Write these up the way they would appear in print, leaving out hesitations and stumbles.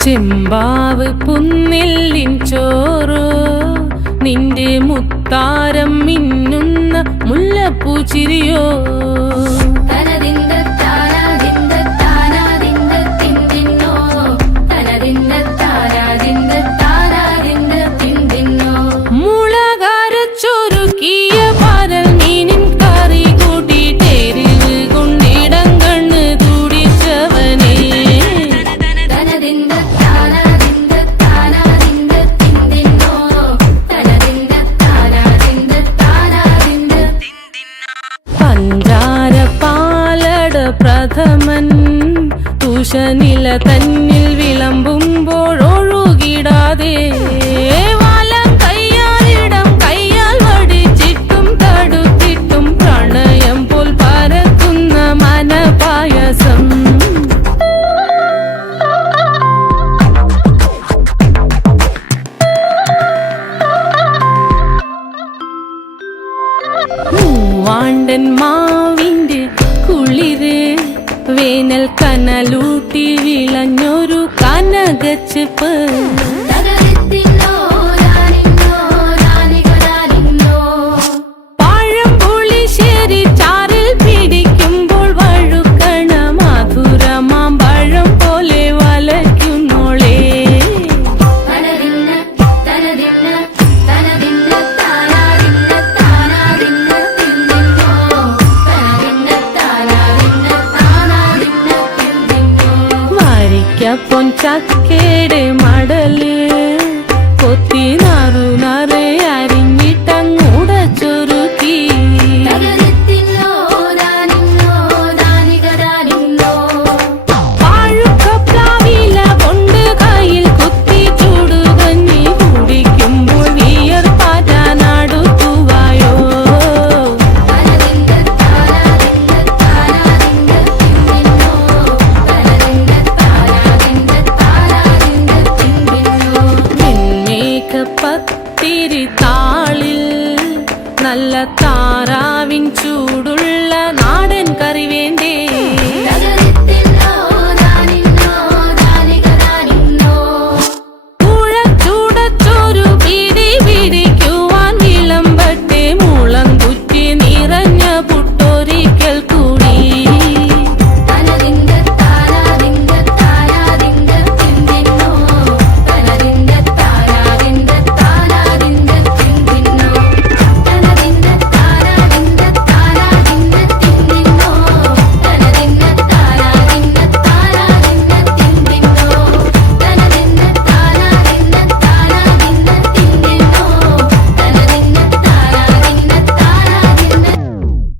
ചെമ്പാവ് പുന്നെല്ലിൻ ചോറോ നിന്റെ മുത്താരം മിന്നുന്ന മുല്ലപ്പൂ ചിരിയോ പ്രഥമൻ തുഷനില തന്നിൽ വിളമ്പുമ്പോഴൊഴുകിടാതെ വലം കയ്യാലിടം കയ്യാൽ വടിച്ചിട്ടും തടുത്തിട്ടും പ്രണയം പോൽ പരത്തുന്ന മനപായസം മൂവാണ്ടൻ മാവിന്റെ കുളിര് വേനൽ കനലൂട്ടി വിളഞ്ഞൊരു കനകച്ചെപ്പ് പഴംപുളിശ്ശേരി ചാറിൽ പിടിക്കുമ്പോൾ വഴുക്കണ മധുരമാം പഴം പോലെ വലയ്ക്കുന്നോളേ പൊൻചക്കയുടെ മടല് കൊത്തി നാറു നറേ അരിഞ്ഞിട്ടങ്ങൂട ചൊരുക്കി പാഴുക്കപ്ലാവില കൊണ്ട് കയ്യിൽ കുത്തി ചൂടുകഞ്ഞി കുടിക്കുമ്പോൾ വിയർപ്പാറ്റാനടുത്തുവായോ പത്തിരി താളിൽ നല്ല താറാവിൻ ചൂടുള്ള നാടൻ കറി വേണ്ടേ ചൂടച്ചോരു പിടി പിടിക്കുവാൻ വിളമ്പട്ടെ മുളം കുറ്റി നിറഞ്ഞ പുട്ടൊരിക്കൽ കൂടി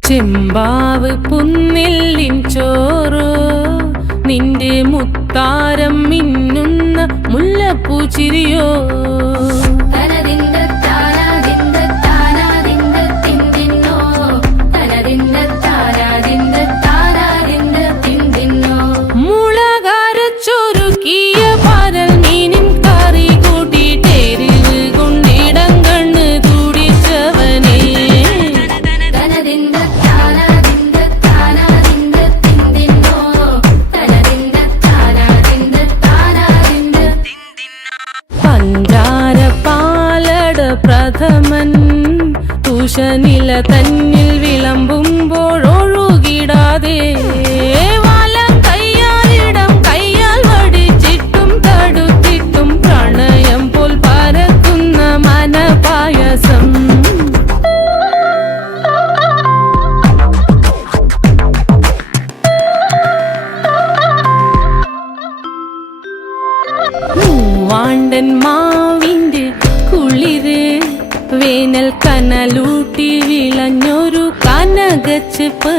ചെമ്പാവ് പുന്നെല്ലിൻ ചോറോ നിന്റെ മുത്താരം മിന്നുന്ന മുല്ലപ്പൂ ചിരിയോ മുളകരച്ചൊരുക്കിയ പരൽ മീനിൻ കറി കൂട്ടിട്ടെരിവ് കൊണ്ടിടം കണ്ണ് തുടിച്ചവനേ പ്രഥമൻ തുഷനില തന്നിൽ വിളമ്പുമ്പോഴൊഴുകിടാതെ വലം കയ്യാലിടം കയ്യാൽ വടിച്ചിട്ടും തടുത്തിട്ടും പ്രണയം പോൽ പരത്തുന്ന മനപായസം മൂവാണ്ടൻ മാവിന്റെ കുളിര് വേനൽ കനലൂട്ടി വിളഞ്ഞൊരു കനകച്ചെപ്പ്